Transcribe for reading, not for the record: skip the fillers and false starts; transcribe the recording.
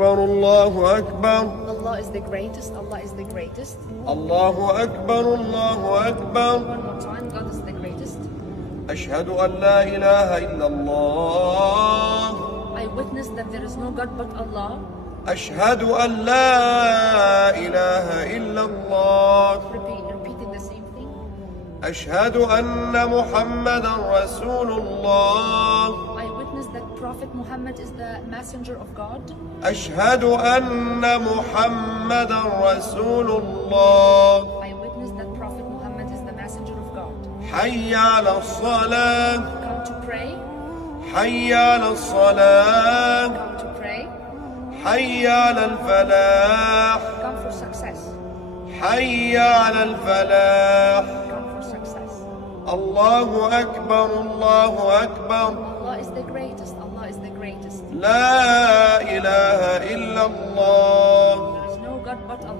أكبر الله أكبر. Allah is the greatest, Allah is the greatest. الله أكبر الله أكبر. One more time, God is the greatest. أشهد أن لا إله إلا الله. I witness that there is no God but Allah. أشهد أن لا إله إلا الله. Repeating the same thing. أشهد أن محمدا رسول الله. I witness that Prophet Muhammad is the messenger of God. أشهد أن محمدا رسول الله. I witness that Prophet Muhammad is the messenger of God. حي على الصلاة. Come to pray. حي على الصلاة. Come to pray. حي على الفلاح. Come for success. حي على الفلاح. Come for success. الله أكبر الله أكبر. Allah is the greatest. Allah is the greatest. لا إله إلا الله. There is no God but Allah.